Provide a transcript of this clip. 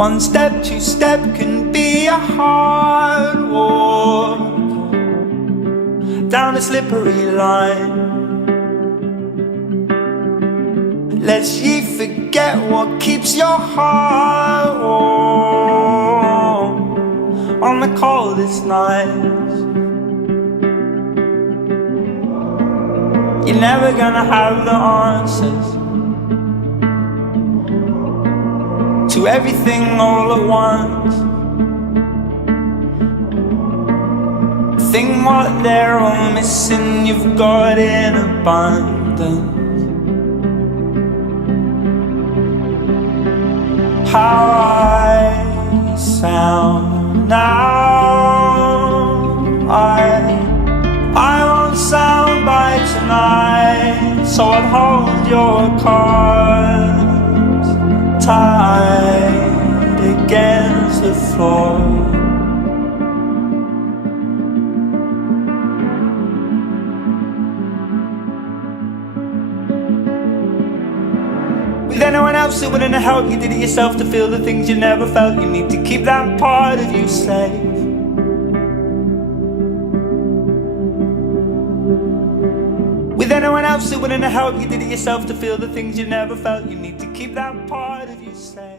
One step, two step can be a hard walk down a slippery line. Lest ye forget what keeps your heart warm on the coldest nights. You're never gonna have the answers to everything all at once. Think what they're all missing, you've got in abundance. How I sound now, I won't sound by tonight, so I'll hold your cards tight against the floor. With anyone else who wouldn't help you, did it yourself to feel the things you never felt. You need to keep that part of you safe. With anyone else who wouldn't help you, did it yourself to feel the things you never felt. You need to keep that part of you safe.